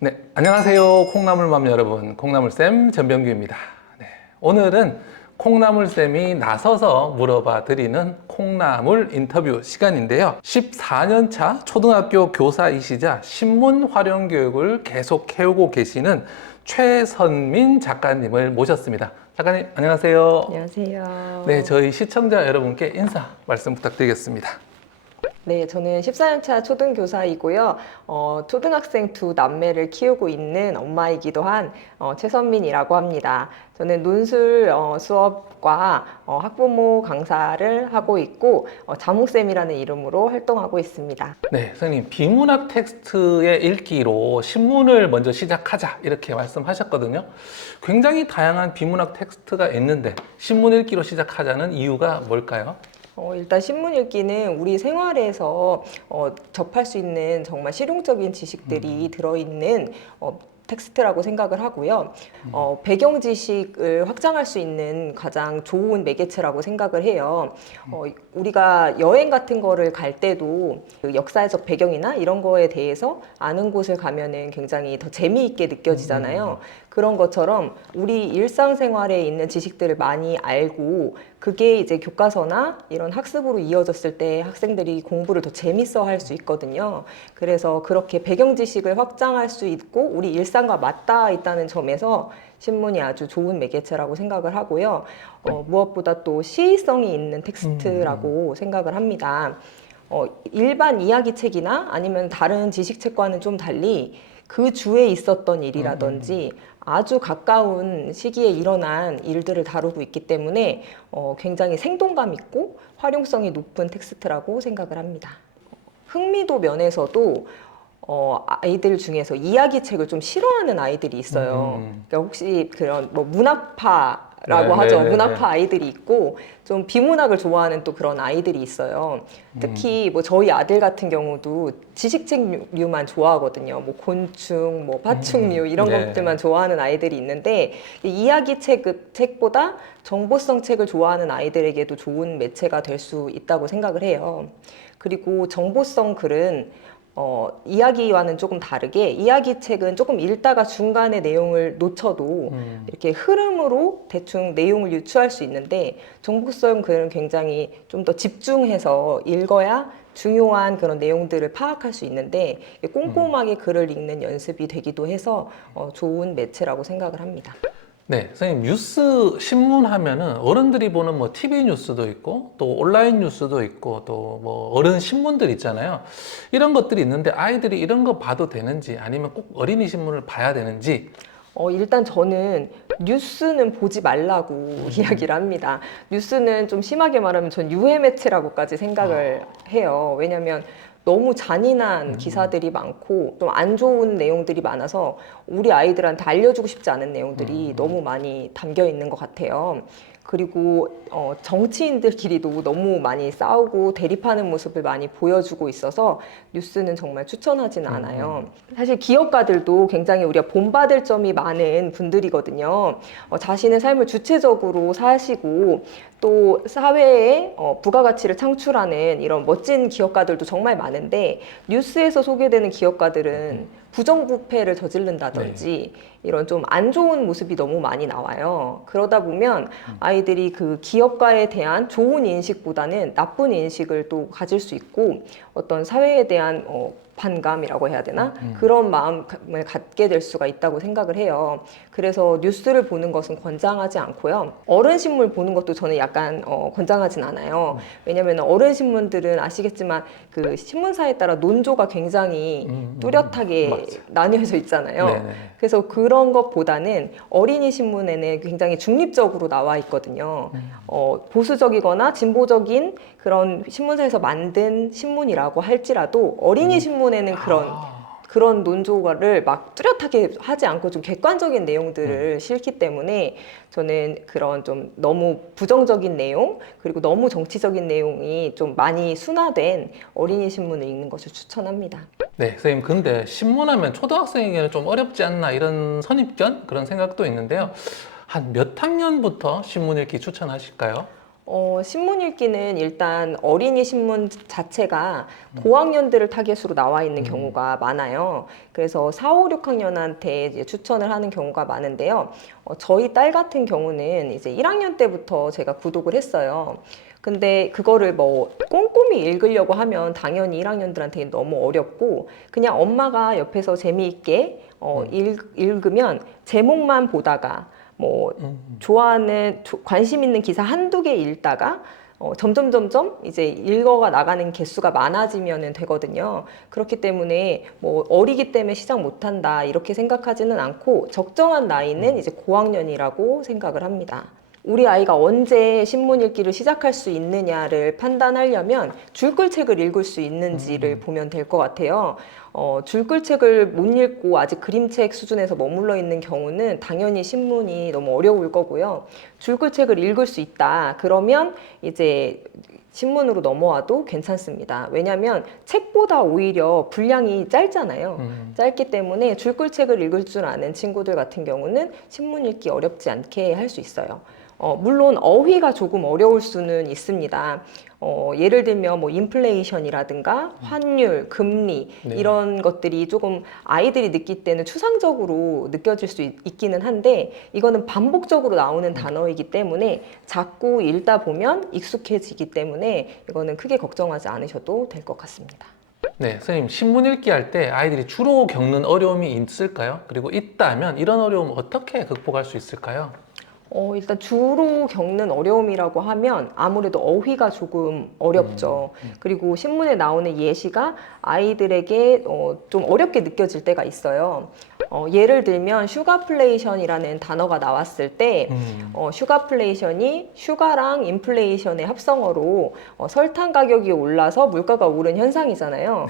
네, 안녕하세요. 콩나물맘 여러분. 콩나물쌤 전병규입니다. 네, 오늘은 콩나물쌤이 나서서 물어봐 드리는 콩나물 인터뷰 시간인데요. 14년차 초등학교 교사이시자 신문 활용 교육을 계속 해오고 계시는 최선민 작가님을 모셨습니다. 작가님, 안녕하세요. 안녕하세요. 네, 저희 시청자 여러분께 인사 말씀 부탁드리겠습니다. 네, 저는 14년차 초등교사이고요. 초등학생 두 남매를 키우고 있는 엄마이기도 한 최선민이라고 합니다. 저는 논술 수업과 학부모 강사를 하고 있고 자몽쌤이라는 이름으로 활동하고 있습니다. 네, 선생님, 비문학 텍스트의 읽기로 신문을 먼저 시작하자 이렇게 말씀하셨거든요. 굉장히 다양한 비문학 텍스트가 있는데 신문 읽기로 시작하자는 이유가 뭘까요? 일단 신문 읽기는 우리 생활에서 접할 수 있는 정말 실용적인 지식들이 들어있는 텍스트라고 생각을 하고요. 배경 지식을 확장할 수 있는 가장 좋은 매개체라고 생각을 해요. 우리가 여행 같은 거를 갈 때도 그 역사적 배경이나 이런 거에 대해서 아는 곳을 가면은 굉장히 더 재미있게 느껴지잖아요. 그런 것처럼 우리 일상생활에 있는 지식들을 많이 알고 그게 이제 교과서나 이런 학습으로 이어졌을 때 학생들이 공부를 더 재밌어 할 수 있거든요. 그래서 그렇게 배경 지식을 확장할 수 있고 우리 일상과 맞닿아 있다는 점에서 신문이 아주 좋은 매개체라고 생각을 하고요. 무엇보다 또 시의성이 있는 텍스트라고 생각을 합니다. 일반 이야기책이나 아니면 다른 지식책과는 좀 달리 그 주에 있었던 일이라든지 아주 가까운 시기에 일어난 일들을 다루고 있기 때문에 굉장히 생동감 있고 활용성이 높은 텍스트라고 생각을 합니다. 흥미도 면에서도 아이들 중에서 이야기책을 좀 싫어하는 아이들이 있어요. 그러니까 혹시 그런 뭐 문학파라고 하죠. 문학파 아이들이 있고 좀 비문학을 좋아하는 또 그런 아이들이 있어요. 특히 뭐 저희 아들 같은 경우도 지식책류만 좋아하거든요. 뭐 곤충, 뭐 파충류 이런 것들만 좋아하는 아이들이 있는데 책보다 정보성 책을 좋아하는 아이들에게도 좋은 매체가 될 수 있다고 생각을 해요. 그리고 정보성 글은 이야기와는 조금 다르게 이야기책은 조금 읽다가 중간에 내용을 놓쳐도 이렇게 흐름으로 대충 내용을 유추할 수 있는데 정보성 글은 굉장히 좀 더 집중해서 읽어야 중요한 그런 내용들을 파악할 수 있는데 꼼꼼하게 글을 읽는 연습이 되기도 해서 좋은 매체라고 생각을 합니다. 네, 선생님, 뉴스, 신문 하면은 어른들이 보는 뭐 TV 뉴스도 있고 또 온라인 뉴스도 있고 또 뭐 어른 신문들 있잖아요. 이런 것들이 있는데 아이들이 이런 거 봐도 되는지 아니면 꼭 어린이 신문을 봐야 되는지. 일단 저는 뉴스는 보지 말라고 이야기를 합니다. 뉴스는 좀 심하게 말하면 전 유해 매체라고까지 생각을 해요. 왜냐면 너무 잔인한 기사들이 많고 좀 안 좋은 내용들이 많아서 우리 아이들한테 알려주고 싶지 않은 내용들이 너무 많이 담겨 있는 것 같아요. 그리고 정치인들끼리도 너무 많이 싸우고 대립하는 모습을 많이 보여주고 있어서 뉴스는 정말 추천하지는 않아요. 사실 기업가들도 굉장히 우리가 본받을 점이 많은 분들이거든요. 자신의 삶을 주체적으로 사시고 또 사회에 부가가치를 창출하는 이런 멋진 기업가들도 정말 많은데 뉴스에서 소개되는 기업가들은 부정부패를 저지른다든지 이런 좀 안 좋은 모습이 너무 많이 나와요. 그러다 보면 아이들이 그 기업가에 대한 좋은 인식보다는 나쁜 인식을 또 가질 수 있고 어떤 사회에 대한 반감이라고 해야 되나? 그런 마음을 갖게 될 수가 있다고 생각을 해요. 그래서 뉴스를 보는 것은 권장하지 않고요. 어른 신문 보는 것도 저는 약간 권장하진 않아요. 왜냐면 어른 신문들은 아시겠지만 그 신문사에 따라 논조가 굉장히 뚜렷하게 나뉘어져 있잖아요. 그래서 그런 것보다는 어린이 신문에는 굉장히 중립적으로 나와 있거든요. 보수적이거나 진보적인 그런 신문사에서 만든 신문이라고 할지라도 어린이 신문에는 그런 논조를 막 뚜렷하게 하지 않고 좀 객관적인 내용들을 실기 때문에 저는 그런 좀 너무 부정적인 내용 그리고 너무 정치적인 내용이 좀 많이 순화된 어린이 신문을 읽는 것을 추천합니다. 네, 선생님, 근데 신문하면 초등학생에게는 좀 어렵지 않나 이런 선입견? 그런 생각도 있는데요. 한 몇 학년부터 신문 읽기 추천하실까요? 신문 읽기는 일단 어린이 신문 자체가 고학년들을 타겟으로 나와 있는 경우가 많아요. 그래서 4, 5, 6학년한테 이제 추천을 하는 경우가 많은데요. 저희 딸 같은 경우는 이제 1학년 때부터 제가 구독을 했어요. 근데 그거를 뭐 꼼꼼히 읽으려고 하면 당연히 1학년들한테 너무 어렵고 그냥 엄마가 옆에서 재미있게 읽으면 제목만 보다가 뭐 좋아하는 관심 있는 기사 한두 개 읽다가 점점 이제 읽어가 나가는 개수가 많아지면 되거든요. 그렇기 때문에 뭐 어리기 때문에 시작 못한다 이렇게 생각하지는 않고 적정한 나이는 이제 고학년이라고 생각을 합니다. 우리 아이가 언제 신문 읽기를 시작할 수 있느냐를 판단하려면 줄글책을 읽을 수 있는지를 보면 될 것 같아요. 줄글책을 못 읽고 아직 그림책 수준에서 머물러 있는 경우는 당연히 신문이 너무 어려울 거고요. 줄글책을 읽을 수 있다. 그러면 이제 신문으로 넘어와도 괜찮습니다. 왜냐하면 책보다 오히려 분량이 짧잖아요. 짧기 때문에 줄글책을 읽을 줄 아는 친구들 같은 경우는 신문 읽기 어렵지 않게 할 수 있어요. 물론 어휘가 조금 어려울 수는 있습니다. 예를 들면 뭐 인플레이션이라든가 환율, 금리 네. 이런 것들이 조금 아이들이 느낄 때는 추상적으로 느껴질 수 있기는 한데 이거는 반복적으로 나오는 단어이기 때문에 자꾸 읽다 보면 익숙해지기 때문에 이거는 크게 걱정하지 않으셔도 될 것 같습니다. 네, 선생님, 신문 읽기 할 때 아이들이 주로 겪는 어려움이 있을까요? 그리고 있다면 이런 어려움 어떻게 극복할 수 있을까요? 일단 주로 겪는 어려움이라고 하면 아무래도 어휘가 조금 어렵죠. 그리고 신문에 나오는 예시가 아이들에게 좀 어렵게 느껴질 때가 있어요. 예를 들면 슈가플레이션이라는 단어가 나왔을 때 슈가플레이션이 슈가랑 인플레이션의 합성어로 설탕 가격이 올라서 물가가 오른 현상이잖아요.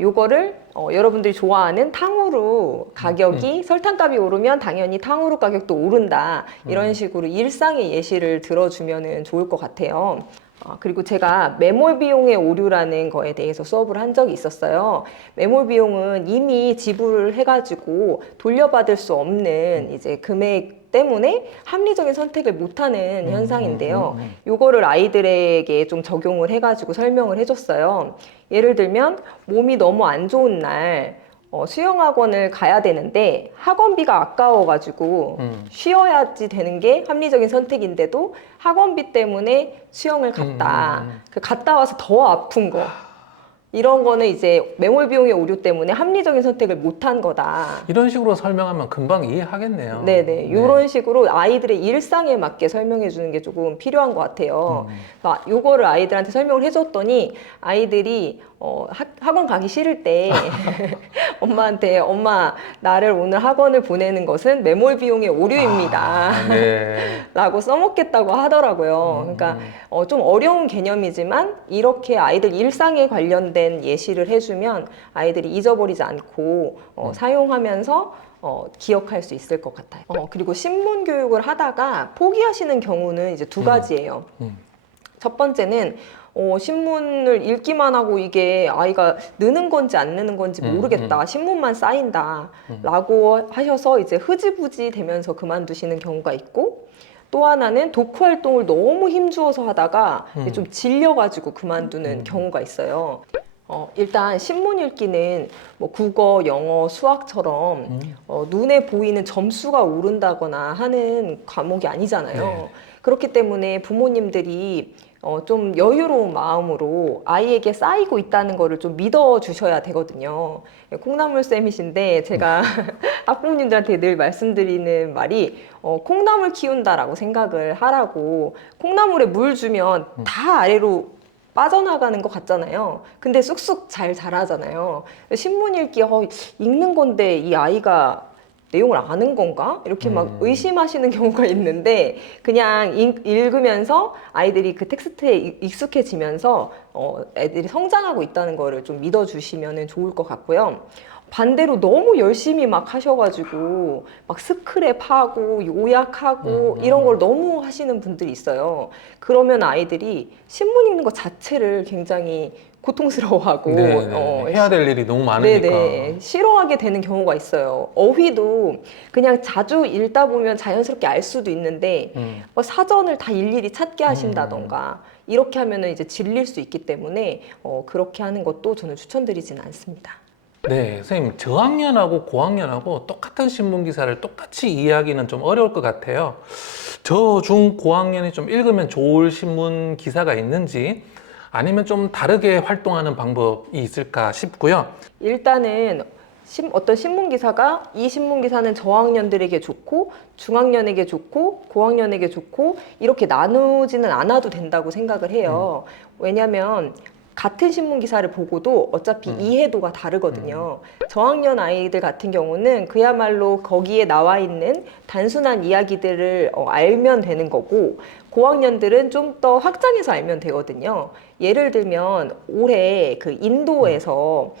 요거를 여러분들이 좋아하는 탕후루 가격이 설탕값이 오르면 당연히 탕후루 가격도 오른다. 이런 식으로 일상의 예시를 들어주면 좋을 것 같아요. 그리고 제가 매몰 비용의 오류라는 거에 대해서 수업을 한 적이 있었어요. 매몰 비용은 이미 지불을 해가지고 돌려받을 수 없는 이제 금액 때문에 합리적인 선택을 못하는 현상인데요. 요거를 아이들에게 좀 적용을 해가지고 설명을 해줬어요. 예를 들면 몸이 너무 안 좋은 날 수영학원을 가야 되는데 학원비가 아까워가지고 쉬어야지 되는 게 합리적인 선택인데도 학원비 때문에 수영을 갔다. 갔다 와서 더 아픈 거. 이런 거는 이제 매몰 비용의 오류 때문에 합리적인 선택을 못한 거다. 이런 식으로 설명하면 금방 이해하겠네요. 네네. 이런 식으로 아이들의 일상에 맞게 설명해 주는 게 조금 필요한 것 같아요. 그러니까 요거를 아이들한테 설명을 해줬더니 아이들이 학원 가기 싫을 때 엄마한테 엄마 나를 오늘 학원을 보내는 것은 매몰 비용의 오류입니다. 네. 라고 써먹겠다고 하더라고요. 그러니까 좀 어려운 개념이지만 이렇게 아이들 일상에 관련된 예시를 해주면 아이들이 잊어버리지 않고 사용하면서 기억할 수 있을 것 같아요. 그리고 신문 교육을 하다가 포기하시는 경우는 이제 두 가지예요. 첫 번째는 신문을 읽기만 하고 이게 아이가 느는 건지 안 느는 건지 모르겠다. 신문만 쌓인다. 라고 하셔서 이제 흐지부지 되면서 그만두시는 경우가 있고 또 하나는 독후 활동을 너무 힘주어서 하다가 좀 질려가지고 그만두는 경우가 있어요. 일단 신문 읽기는 뭐 국어, 영어, 수학처럼 눈에 보이는 점수가 오른다거나 하는 과목이 아니잖아요. 네. 그렇기 때문에 부모님들이 좀 여유로운 마음으로 아이에게 쌓이고 있다는 거를 좀 믿어주셔야 되거든요. 콩나물 쌤이신데 제가 학부모님들한테 늘 말씀드리는 말이 콩나물 키운다라고 생각을 하라고. 콩나물에 물 주면 다 아래로 빠져나가는 것 같잖아요. 근데 쑥쑥 잘 자라잖아요. 신문 읽기 읽는 건데 이 아이가 내용을 아는 건가? 이렇게 막 의심하시는 경우가 있는데 그냥 읽으면서 아이들이 그 텍스트에 익숙해지면서 애들이 성장하고 있다는 거를 좀 믿어주시면 좋을 것 같고요. 반대로 너무 열심히 막 하셔가지고 막 스크랩하고 요약하고 이런 걸 너무 하시는 분들이 있어요. 그러면 아이들이 신문 읽는 것 자체를 굉장히 고통스러워하고 네네. 해야 될 일이 너무 많으니까. 네네. 싫어하게 되는 경우가 있어요. 어휘도 그냥 자주 읽다 보면 자연스럽게 알 수도 있는데 뭐 사전을 다 일일이 찾게 하신다던가 이렇게 하면은 이제 질릴 수 있기 때문에 그렇게 하는 것도 저는 추천드리지는 않습니다. 네, 선생님, 저학년하고 고학년하고 똑같은 신문 기사를 똑같이 이해하기는 좀 어려울 것 같아요. 중 고학년이 좀 읽으면 좋을 신문 기사가 있는지 아니면 좀 다르게 활동하는 방법이 있을까 싶고요. 일단은 어떤 신문 기사가 이 신문 기사는 저학년들에게 좋고 중학년에게 좋고 고학년에게 좋고 이렇게 나누지는 않아도 된다고 생각을 해요. 왜냐하면 같은 신문 기사를 보고도 어차피 이해도가 다르거든요. 저학년 아이들 같은 경우는 그야말로 거기에 나와 있는 단순한 이야기들을 알면 되는 거고 고학년들은 좀 더 확장해서 알면 되거든요. 예를 들면 올해 그 인도에서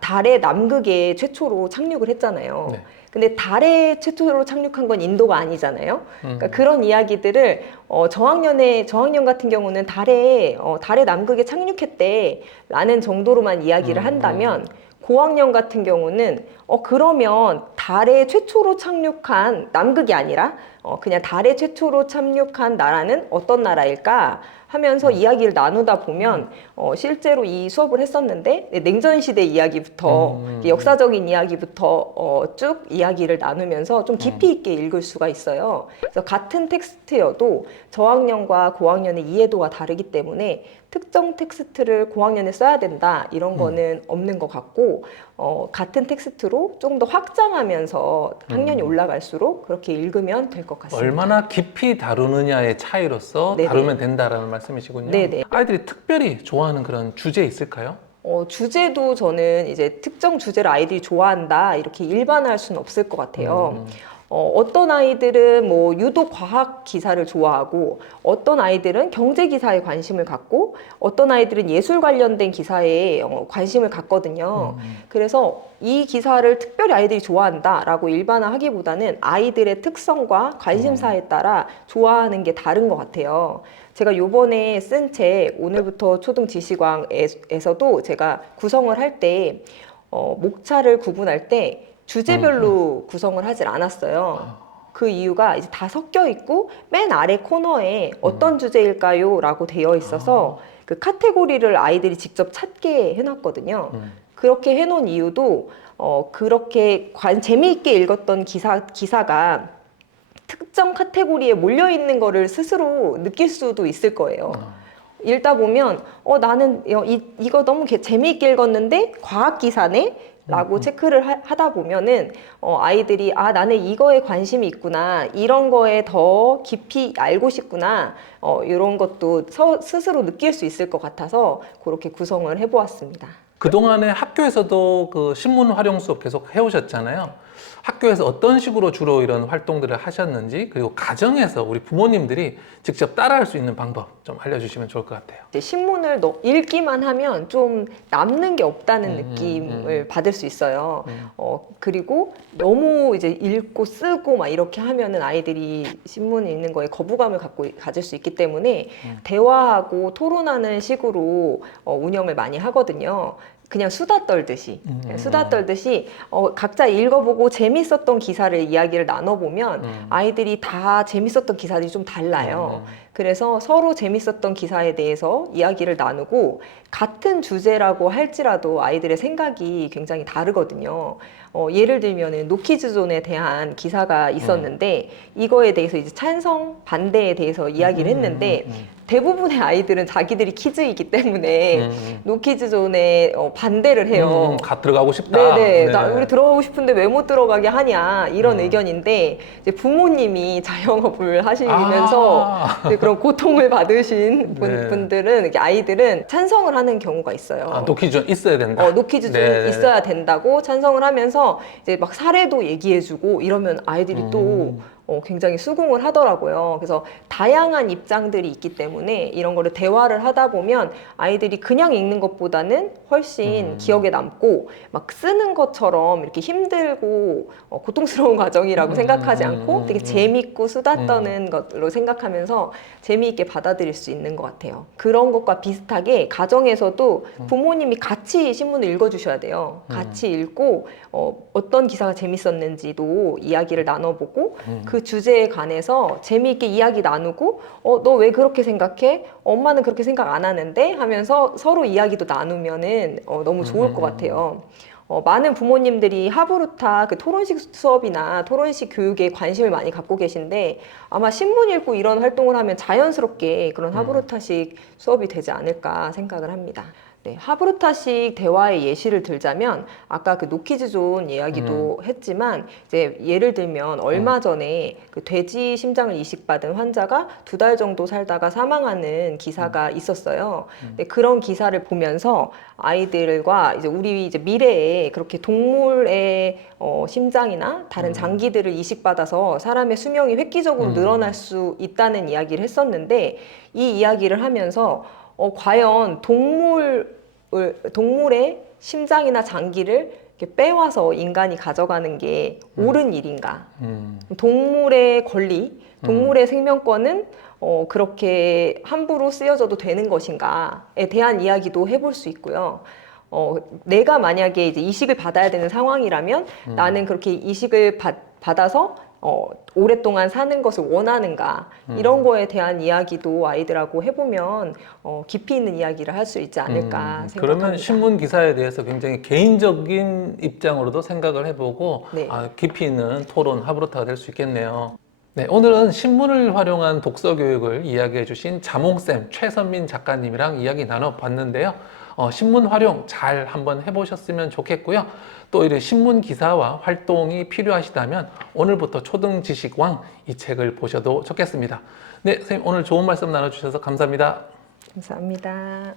달의 남극에 최초로 착륙을 했잖아요. 네. 근데 달에 최초로 착륙한 건 인도가 아니잖아요. 그러니까 그런 이야기들을 저학년 같은 경우는 달에 남극에 착륙했대라는 정도로만 이야기를 한다면 고학년 같은 경우는 그러면 달에 최초로 착륙한 남극이 아니라 그냥 달에 최초로 착륙한 나라는 어떤 나라일까 하면서 이야기를 나누다 보면 실제로 이 수업을 했었는데 냉전 시대 이야기부터 역사적인 이야기부터 쭉 이야기를 나누면서 좀 깊이 있게 읽을 수가 있어요. 그래서 같은 텍스트여도 저학년과 고학년의 이해도가 다르기 때문에 특정 텍스트를 고학년에 써야 된다 이런 거는 없는 것 같고 같은 텍스트로 조금 더 확장하면서 학년이 올라갈수록 그렇게 읽으면 될 것 같습니다. 얼마나 깊이 다루느냐의 차이로서 네네. 다루면 된다라는 말씀이시군요. 네네. 아이들이 특별히 좋아하는 그런 주제 있을까요? 주제도 저는 이제 특정 주제를 아이들이 좋아한다 이렇게 일반화할 수는 없을 것 같아요. 어떤 아이들은 뭐 유독 과학 기사를 좋아하고 어떤 아이들은 경제 기사에 관심을 갖고 어떤 아이들은 예술 관련된 기사에 관심을 갖거든요. 그래서 이 기사를 특별히 아이들이 좋아한다라고 일반화하기보다는 아이들의 특성과 관심사에 따라 좋아하는 게 다른 것 같아요. 제가 요번에 쓴 책 오늘부터 초등 지시광에서도 제가 구성을 할 때 목차를 구분할 때 주제별로 구성을 하질 않았어요. 그 이유가 이제 다 섞여 있고 맨 아래 코너에 어떤 주제일까요? 라고 되어 있어서 그 카테고리를 아이들이 직접 찾게 해놨거든요. 그렇게 해놓은 이유도 그렇게 재미있게 읽었던 기사가 특정 카테고리에 몰려 있는 거를 스스로 느낄 수도 있을 거예요. 읽다 보면 나는 이거 너무 재미있게 읽었는데 과학 기사네? 라고 체크를 하다 보면은 아이들이 나는 이거에 관심이 있구나 이런 거에 더 깊이 알고 싶구나 이런 것도 스스로 느낄 수 있을 것 같아서 그렇게 구성을 해보았습니다. 그동안에 학교에서도 그 신문 활용 수업 계속 해오셨잖아요. 학교에서 어떤 식으로 주로 이런 활동들을 하셨는지, 그리고 가정에서 우리 부모님들이 직접 따라할 수 있는 방법 좀 알려주시면 좋을 것 같아요. 이제 신문을 읽기만 하면 좀 남는 게 없다는 느낌을 받을 수 있어요. 그리고 너무 이제 읽고 쓰고 막 이렇게 하면은 아이들이 신문 읽는 거에 거부감을 가질 수 있기 때문에 대화하고 토론하는 식으로 운영을 많이 하거든요. 그냥 수다 떨듯이 각자 읽어보고 재밌었던 기사를 이야기를 나눠보면 아이들이 다 재밌었던 기사들이 좀 달라요. 그래서 서로 재밌었던 기사에 대해서 이야기를 나누고 같은 주제라고 할지라도 아이들의 생각이 굉장히 다르거든요. 예를 들면은 노키즈존에 대한 기사가 있었는데 이거에 대해서 이제 찬성, 반대에 대해서 이야기를 했는데 대부분의 아이들은 자기들이 키즈이기 때문에 노키즈존에 반대를 해요. 들어가고 싶다. 네네. 우리 들어가고 싶은데 왜 못 들어가게 하냐 이런 의견인데 이제 부모님이 자영업을 하시면서 이제 그런 고통을 받으신 분들은 이렇게 아이들은 찬성을 하는 경우가 있어요. 노키즈존 있어야 된다. 노키즈존 있어야 된다고 찬성을 하면서 이제 막 사례도 얘기해주고 이러면 아이들이 또 굉장히 수긍을 하더라고요. 그래서 다양한 입장들이 있기 때문에 이런 거를 대화를 하다 보면 아이들이 그냥 읽는 것보다는 훨씬 기억에 남고 막 쓰는 것처럼 이렇게 힘들고 고통스러운 과정이라고 생각하지 않고 되게 재밌고 수다 떠는 것으로 생각하면서 재미있게 받아들일 수 있는 것 같아요. 그런 것과 비슷하게 가정에서도 부모님이 같이 신문을 읽어주셔야 돼요. 같이 읽고 어떤 기사가 재밌었는지도 이야기를 나눠보고 그 주제에 관해서 재미있게 이야기 나누고 너 왜 그렇게 생각해? 엄마는 그렇게 생각 안 하는데? 하면서 서로 이야기도 나누면은 너무 좋을 것 같아요. 많은 부모님들이 하브루타 그 토론식 수업이나 토론식 교육에 관심을 많이 갖고 계신데 아마 신문 읽고 이런 활동을 하면 자연스럽게 그런 하브루타식 수업이 되지 않을까 생각을 합니다. 네, 하브루타식 대화의 예시를 들자면 아까 그 노키즈존 이야기도 했지만 이제 예를 들면 얼마 전에 그 돼지 심장을 이식받은 환자가 2달 정도 살다가 사망하는 기사가 있었어요. 근데 그런 기사를 보면서 아이들과 이제 우리 이제 미래에 그렇게 동물의 심장이나 다른 장기들을 이식받아서 사람의 수명이 획기적으로 늘어날 수 있다는 이야기를 했었는데 이 이야기를 하면서 과연 동물의 심장이나 장기를 이렇게 빼와서 인간이 가져가는 게 옳은 일인가? 동물의 권리, 동물의 생명권은 그렇게 함부로 쓰여져도 되는 것인가에 대한 이야기도 해볼 수 있고요. 내가 만약에 이제 이식을 받아야 되는 상황이라면 나는 그렇게 이식을 받아서 오랫동안 사는 것을 원하는가 이런 거에 대한 이야기도 아이들하고 해보면 깊이 있는 이야기를 할 수 있지 않을까 생각합니다. 그러면 신문 기사에 대해서 굉장히 개인적인 입장으로도 생각을 해보고 네. 깊이 있는 토론, 하브루타가 될 수 있겠네요. 네, 오늘은 신문을 활용한 독서 교육을 이야기해 주신 자몽쌤, 최선민 작가님이랑 이야기 나눠봤는데요. 신문 활용 잘 한번 해보셨으면 좋겠고요. 또 이런 신문 기사와 활동이 필요하시다면 오늘부터 초등지식왕 이 책을 보셔도 좋겠습니다. 네, 선생님 오늘 좋은 말씀 나눠주셔서 감사합니다. 감사합니다.